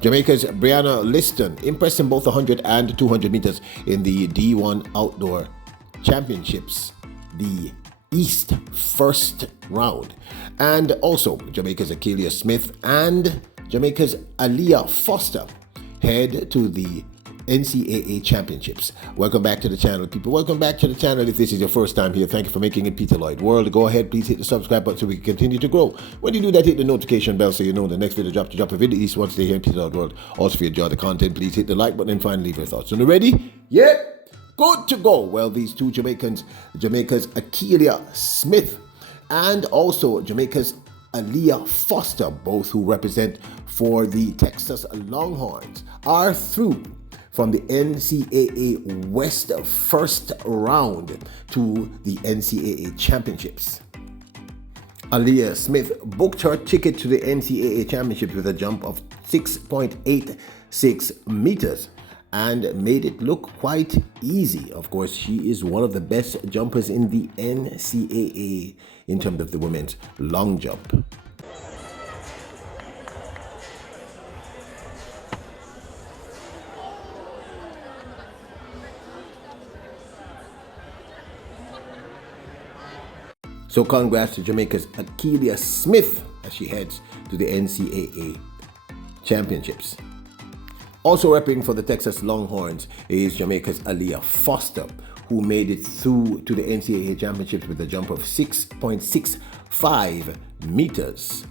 Jamaica's Brianna Liston impressed in both 100 and 200 meters in the D1 Outdoor Championships, the East first round. And also Jamaica's Ackelia Smith and Jamaica's Aaliyah Foster head to the Ncaa Championships. Welcome back to the channel, people. Welcome back to the channel. If this is your first time here, thank you for making it Peter Lloyd World. Go ahead, please hit the subscribe button so we can continue to grow. When you do that, hit the notification bell so you know the next video drop to drop a video each once they here in Peter Lloyd World. Also, if you enjoy the content, please hit the like button and finally leave your thoughts. So, ready? Yeah, good to go. Well, these two Jamaicans, Jamaica's Ackelia Smith and also Jamaica's Aaliyah Foster, both who represent for the Texas Longhorns, are through from the Ncaa West first round to the Ncaa Championships. Aaliyah Smith booked her ticket to the Ncaa Championships with a jump of 6.86 meters and made it look quite easy. Of course, she is one of the best jumpers in the Ncaa in terms of the women's long jump. So congrats to Jamaica's Ackelia Smith as she heads to the Ncaa Championships. Also repping for the Texas Longhorns is Jamaica's Aaliyah Foster, who made it through to the Ncaa Championships with a jump of 6.65 meters.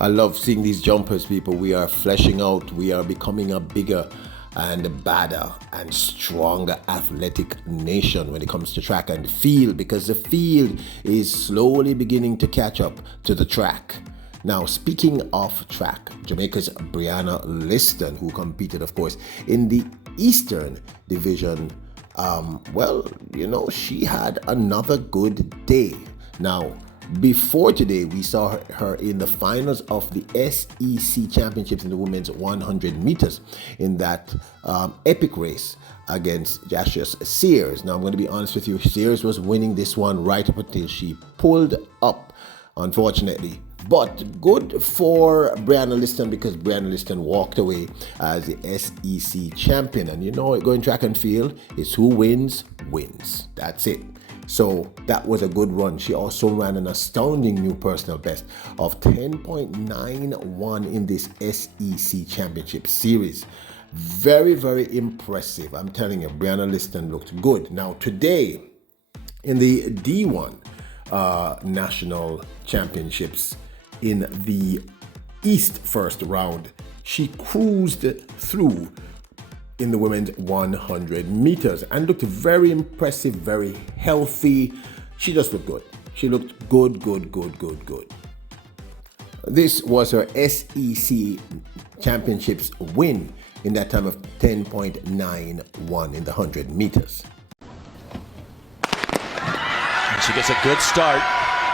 I love seeing these jumpers, people. We are fleshing out. We are becoming a bigger and badder and stronger athletic nation when it comes to track and field, because the field is slowly beginning to catch up to the track. Now, speaking of track, Jamaica's Brianna Liston, who competed, of course, in the Eastern Division, she had another good day. Now, before today, we saw her in the finals of the SEC Championships in the women's 100 meters in that epic race against Cassius Sears. Now, I'm going to be honest with you, Sears was winning this one right up until she pulled up, unfortunately. But good for Brianna Liston, because Brianna Liston walked away as the SEC champion. And you know, going track and field is who wins, wins. That's it. So that was a good run. She also ran an astounding new personal best of 10.91 in this SEC Championship Series. Very, very impressive. I'm telling you, Brianna Liston looked good. Now today, in the D1 National Championships in the East first round, she cruised through in the women's 100 meters and looked very impressive, very healthy. She just looked good. She looked good. This was her SEC Championships win in that time of 10.91 in the 100 meters. And she gets a good start.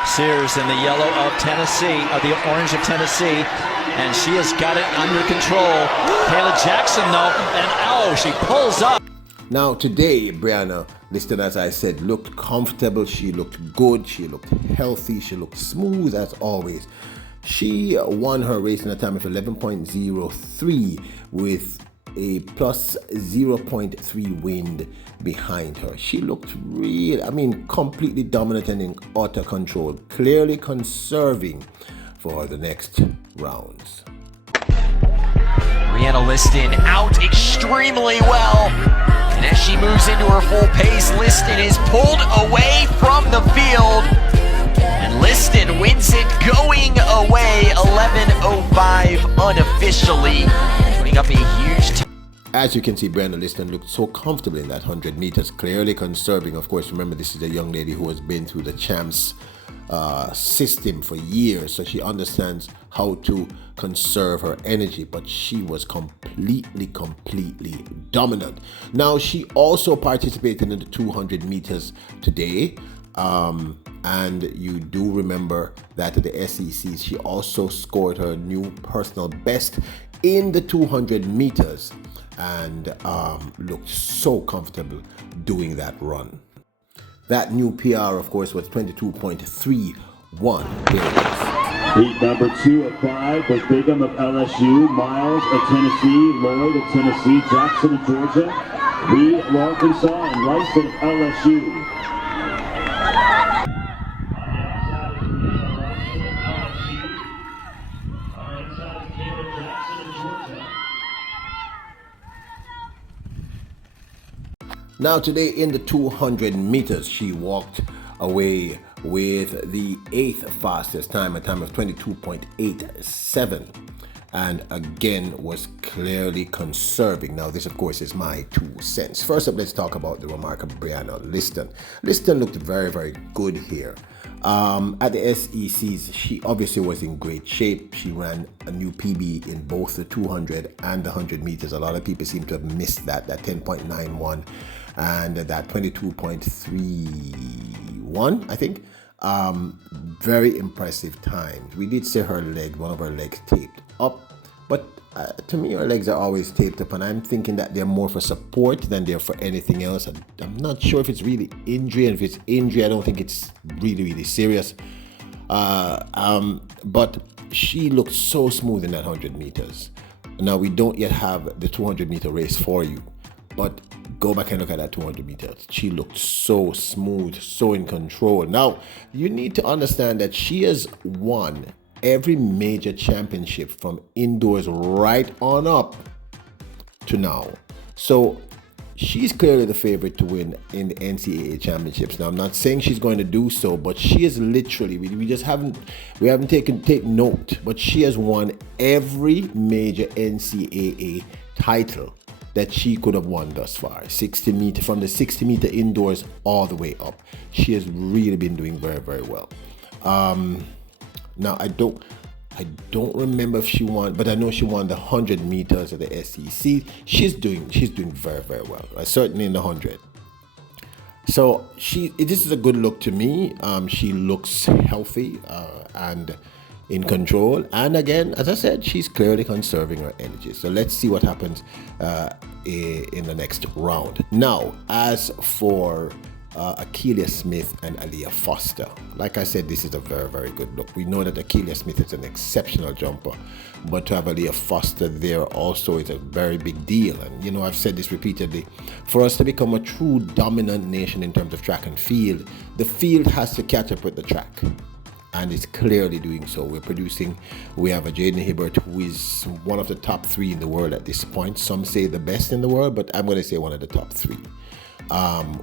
Sears in the yellow of Tennessee, the orange of Tennessee. And she has got it under control. Kayla Jackson, though, and she pulls up. Now today, Brianna Liston, as I said, looked comfortable. She looked good. She looked healthy. She looked smooth as always. She won her race in a time of 11.03 with a plus 0.3 wind behind her. She looked completely dominant and in utter control, clearly conserving for the next rounds. Brianna Liston out extremely well. And as she moves into her full pace, Liston is pulled away from the field. And Liston wins it going away 11:05 unofficially, putting up a huge As you can see, Brianna Liston looked so comfortable in that 100 meters, clearly conserving. Of course, remember, this is a young lady who has been through the champs system for years, so she understands how to conserve her energy, but she was completely dominant. Now, she also participated in the 200 meters today, and you do remember that at the SECs, she also scored her new personal best in the 200 meters and looked so comfortable doing that run. That new PR, of course, was 22.31. Heat number 2 at 5 was Bigham of LSU, Miles of Tennessee, Lloyd of Tennessee, Jackson of Georgia, Reed of Arkansas, and Lyston of LSU. Now today in the 200 meters, she walked away with the 8th fastest time, a time of 22.87, and again was clearly conserving. Now this of course is my 2 cents. First up, let's talk about the remarkable Brianna Liston. Liston looked very, very good here. At the SECs, she obviously was in great shape. She ran a new PB in both the 200 and the 100 meters. A lot of people seem to have missed that 10.91 and that 22.31, I think. Very impressive times. We did see her leg, one of her legs taped up, but to me her legs are always taped up, and I'm thinking that they're more for support than they're for anything else. I'm not sure if it's really injury, and if it's injury, I don't think it's really, really serious. But she looked so smooth in that 100 meters. Now we don't yet have the 200 meter race for you, but go back and look at that 200 meters. She looked so smooth, so in control. Now, you need to understand that she has won every major championship from indoors right on up to now. So she's clearly the favorite to win in the NCAA championships. Now, I'm not saying she's going to do so, but she is literally, we haven't taken note, but she has won every major NCAA title that she could have won thus far. 60 meter, from the 60 meter indoors all the way up. She has really been doing very, very well. Now I don't remember if she won, but I know she won the 100 meters at the SEC. She's doing very, very well. Certainly in the 100. So this is a good look to me. She looks healthy and in control, and again, as I said, she's clearly conserving her energy. So let's see what happens in the next round. Now, as for Ackelia Smith and Aaliyah Foster, like I said, this is a very, very good look. We know that Ackelia Smith is an exceptional jumper, but to have Aaliyah Foster there also is a very big deal. And you know, I've said this repeatedly, for us to become a true dominant nation in terms of track and field, the field has to catch up with the track, and it's clearly doing so. We have a Jaden Hibbert, who is one of the top 3 in the world at this point. Some say the best in the world, but I'm going to say one of the top 3.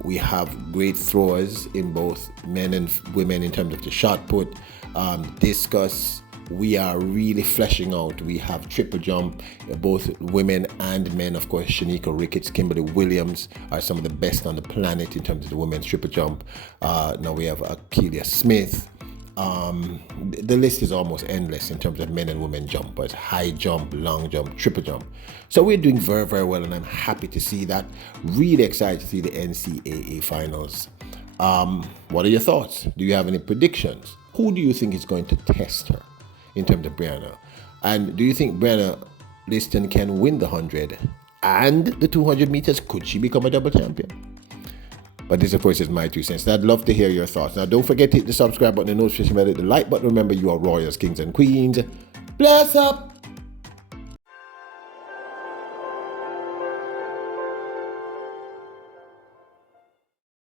We have great throwers in both men and women in terms of the shot put, discus. We are really fleshing out. We have triple jump, both women and men. Of course, Shanika Ricketts, Kimberly Williams are some of the best on the planet in terms of the women's triple jump. Now we have Ackelia Smith. The list is almost endless in terms of men and women jumpers: high jump, long jump, triple jump. So we're doing very, very well, and I'm happy to see that. Really excited to see the NCAA finals. What are your thoughts? Do you have any predictions? Who do you think is going to test her in terms of Brianna? And do you think Brianna Liston can win the 100 and the 200 meters? Could she become a double champion? But this, of course, is my 2 cents. And I'd love to hear your thoughts. Now, don't forget to hit the subscribe button, the notification bell, the like button. Remember, you are royals, kings, and queens. Bless up!